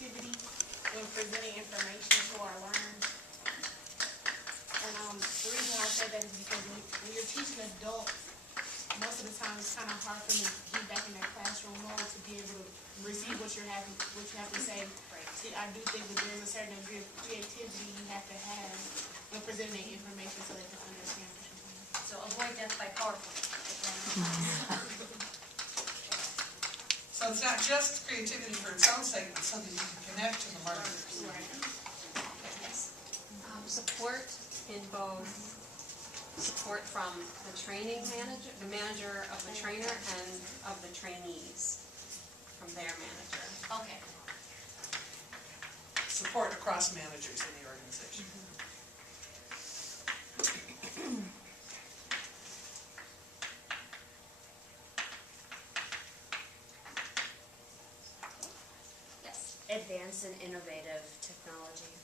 creativity when presenting information to our learners. And the reason why I say that is because when you're teaching adults, most of the time it's kind of hard for them to get back in their classroom mode to be able to receive what you have to say. See, I do think that there's a certain degree of creativity you have to have when presenting information so they can understand what you're saying. So avoid death by PowerPoint. So it's not just creativity for its own sake, but so that you can connect to the learners. Yes. Support in both support from the training manager, the manager of the trainer, and of the trainees from their manager. Okay. Support across managers in the organization. Yes. Advanced and innovative technology.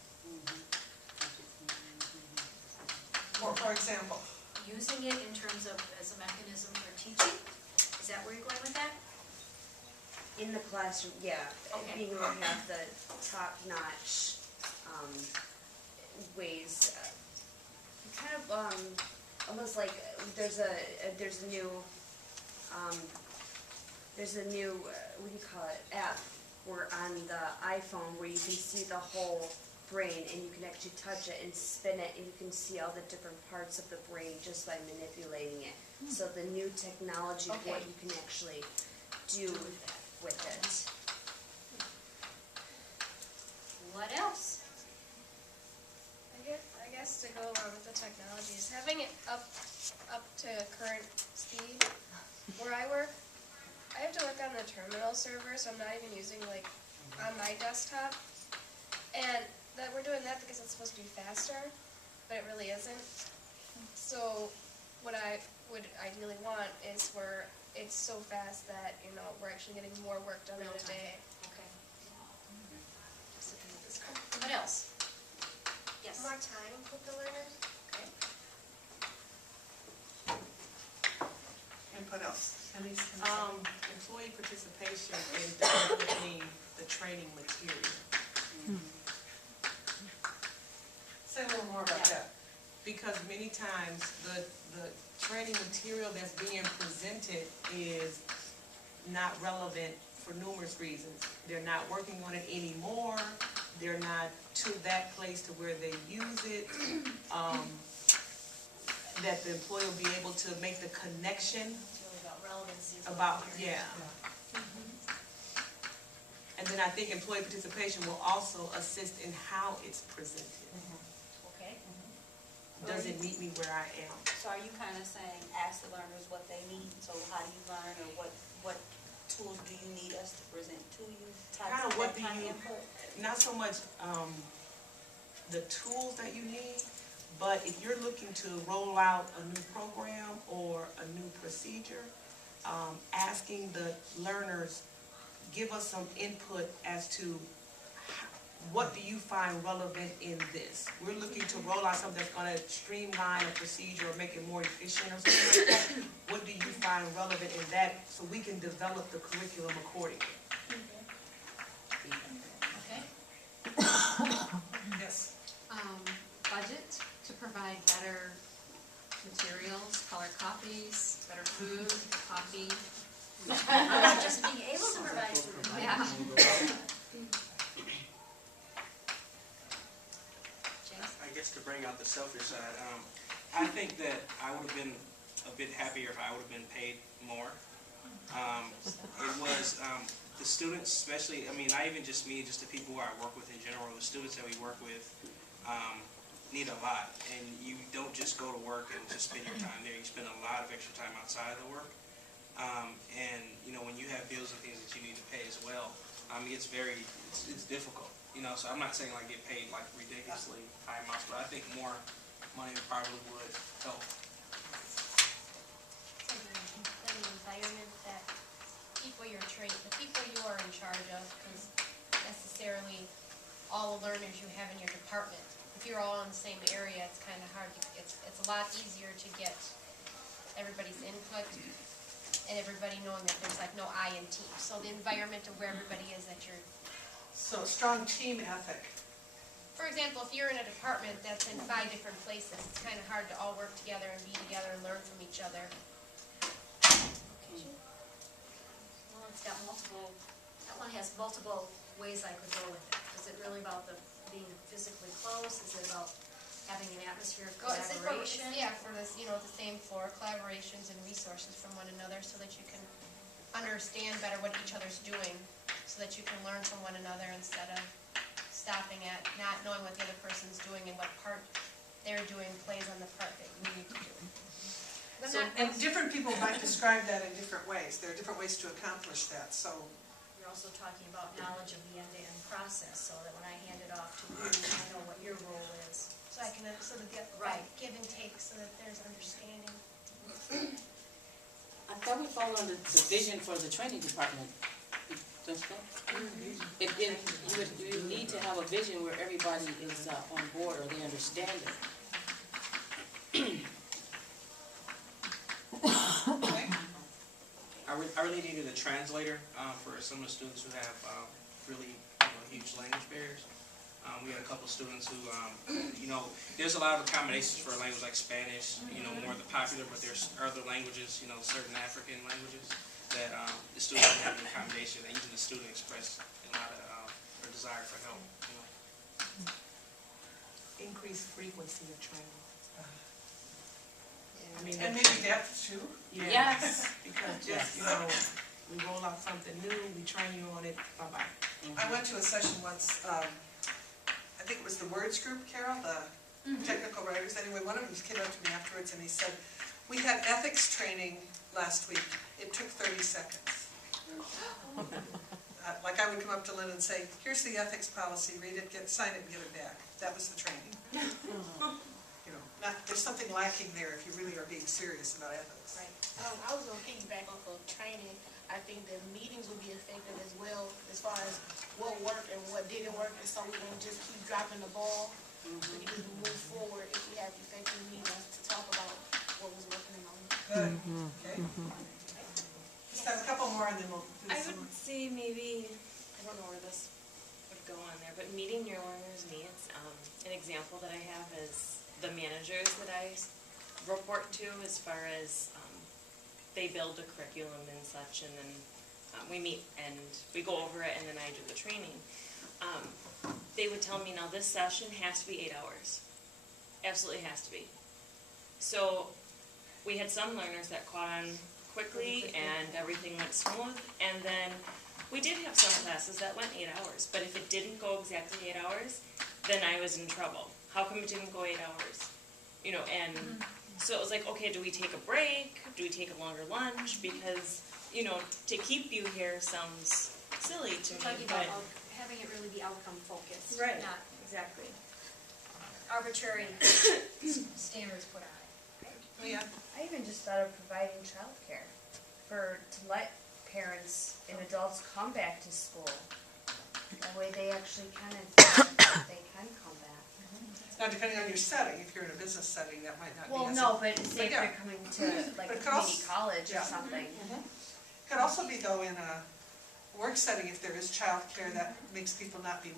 For example, Using it in terms of as a mechanism for teaching? Is that where you're going with that? In the classroom, yeah. Okay. Being able to have the top-notch ways, kind of almost like there's a new what do you call it, app or on the iPhone where you can see the whole brain and you can actually touch it and spin it and you can see all the different parts of the brain just by manipulating it. So the new technology of what Okay. you can actually do with it. What else? I guess to go along with the technology is having it up to current speed. Where I work, I have to work on the terminal server, so I'm not even using like on my desktop. And that we're doing that because it's supposed to be faster, but it really isn't. So what I would ideally want is where it's so fast that, you know, we're actually getting more work done in a day. Okay. What else? Yes. More time with the learners. Okay. and what else? Employee participation in developing the training material. Say a little more about that. Because many times the training material that's being presented is not relevant for numerous reasons. They're not working on it anymore. They're not to that place to where they use it. That the employee will be able to make the connection It's really about relevancy. about, yeah. And then I think employee participation will also assist in how it's presented. Okay. Does it meet me where I am? So are you kind of saying, ask the learners what they need, so how do you learn, or what tools do you need us to present to you? Kind of what do That kind you, of input? not so much the tools that you need, but if you're looking to roll out a new program or a new procedure, asking the learners, give us some input as to what do you find relevant in this? We're looking to roll out something that's going to streamline a procedure or make it more efficient or something like that. What do you find relevant in that so we can develop the curriculum accordingly? Okay. Yes. Budget to provide better materials, color copies, better food, coffee. Just being able to provide food. Yeah. James? I guess to bring out the selfish side, I think that I would have been a bit happier if I would have been paid more. It was the students, especially, I mean, not even just me, just the people who I work with in general, the students that we work with need a lot. And you don't just go to work and just spend your time there. You spend a lot of extra time outside of the work. And, you know, when you have bills and things that you need to pay as well, it's difficult. You know, so I'm not saying like get paid like ridiculously high amounts, but I think more money probably would help. An environment that the people you are in charge of, because necessarily all the learners you have in your department. If you're all in the same area, it's kind of hard. It's a lot easier to get everybody's input and everybody knowing that there's like no I in team. So the environment of where everybody is at your So strong team ethic. For example, if you're in a department that's in 5 different places, it's kind of hard to all work together and be together and learn from each other. Well, it's got multiple, that one has multiple ways I could go with it. Is it really about the being physically close? Is it about having an atmosphere of Well, it's for, collaboration? yeah, for this, the same floor, collaborations and resources from one another so that you can understand better what each other's doing, so that you can learn from one another instead of stopping at not knowing what the other person's doing and what part they're doing plays on the part that you need to do. But So, not- and different people might describe that in different ways. There are different ways to accomplish that, so. You're also talking about knowledge of the end-to-end process, so that when I hand it off to you, I know what your role is. So I can, so that the, Right. give and take, so that there's understanding. I thought we fall under the vision for the training department. Don't you think? You need to have a vision where everybody is on board or they understand it. Okay. I really needed a translator for some of the students who have really huge language barriers. We had a couple students who, there's a lot of accommodations for a language like Spanish, more of the popular, but there's other languages, certain African languages that the students don't have an accommodation, and even the student expressed a lot of a desire for help. Increase frequency of training. I mean, And maybe depth too. yeah, Yes. because just, we roll out something new, we train you on it, bye-bye. I went to a session once, I think it was the Words Group, Carol, the technical writers. Anyway, one of them came up to me afterwards and he said, we had ethics training last week. It took 30 seconds. Like I would come up to Lynn and say, here's the ethics policy, read it, sign it, and give it back. That was the training. There's something lacking there if you really are being serious about ethics. Right. I was gonna piggyback off of training. I think that meetings would be effective as well, as far as what worked and what didn't work, and so we don't just keep dropping the ball. We can just move forward if we have effective meetings to talk about what was working and all. Good, okay. Just have a couple more and then we'll do I some. would say maybe, I don't know where this would go on there, but meeting your learners' needs. An example that I have is the managers that I report to as far as they build the curriculum and such, and then we meet and we go over it and then I do the training. They would tell me, now this session has to be 8 hours. Absolutely has to be. So we had some learners that caught on quickly and everything went smooth, and then we did have some classes that went 8 hours, but if it didn't go exactly 8 hours, then I was in trouble. How come it didn't go 8 hours? And so it was like, okay, do we take a break? Do we take a longer lunch? Because, to keep you here sounds silly to You're me, talking but. about having it really be outcome focused. Right. Not Exactly. arbitrary standards put on it. Leah? I even just thought of providing childcare to let parents and adults come back to school. That way they actually can, they can come back. Now, depending on your setting, if you're in a business setting, that might not be Well, as. no, but say if yeah. they're coming to like But a it could community also- college yeah. or something. Could also be though in a work setting, if there is childcare, that makes people not be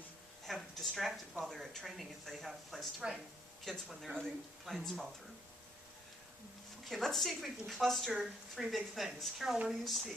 distracted while they're at training if they have a place to bring kids when their other plans fall through. Okay, let's see if we can cluster 3 big things. Carol, what do you see?